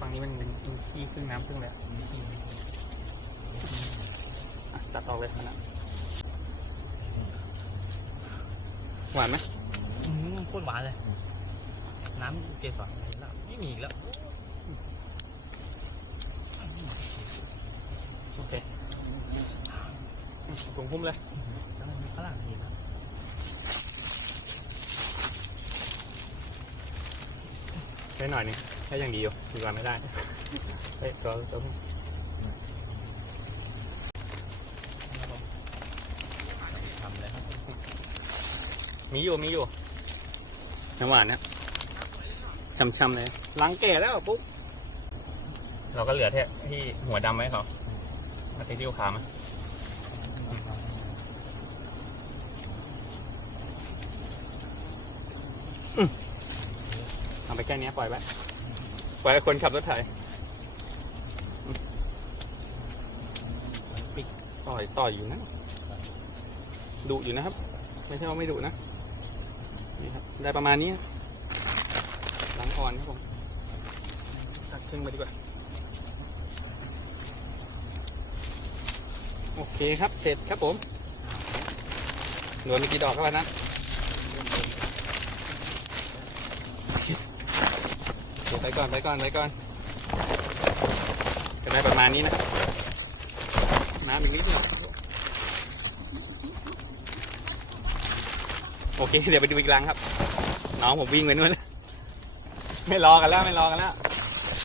ฝั่งนี้มันเป็นที่ครึ่งน้ำครึ่งเลยอะอะตัดออกเลยนะหวานไหมอืมโคตรหวานเลย น้ำเกสรอะไรแล้วไม่มีอีกแล้ว โอเคถุงพุ่มเลยแล้วมันมีฝรั่งอีกนะใช้หน่อยหนึง แค่ยังดีอยู่ดีกว่าไม่ได้ เฮ้ยตัวตัวพุ่มทำเลยครับ มีอยู่ มีอยู่น้ำหวานเนี่ยช่ำๆเลยล้างแก่แล้วปุ๊บ เราก็เหลือแค่ที่หัวดำไว้ให้เขามาตีที่ขามาเอาไปแค่เนี้ยปล่อยไว้ป ล่อยให้คนขับรถไถอืมปิดต่อยต่อยอยู่นะดุอยู่นะครับ ไม่ใช่ว่าไม่ดุนะ นี่ครับ ได้ประมาณนี้นะล้างอ่อนครับผมตัดครึ่งไปดีกว่า โอเคครับ เสร็จครับผม โดนไปกี่ดอกเข้าไปนะ เดี๋ยว ไปก่อนไปก่อนไปก่อนจะได้ประมาณนี้นะน้ำอีกนิดหน่อยโอเค เดี๋ยวไปดูอีกรังครับ น้องผมวิ่งไปนู่นแล้วไม่รอกันแล้วไม่รอกันแล้ว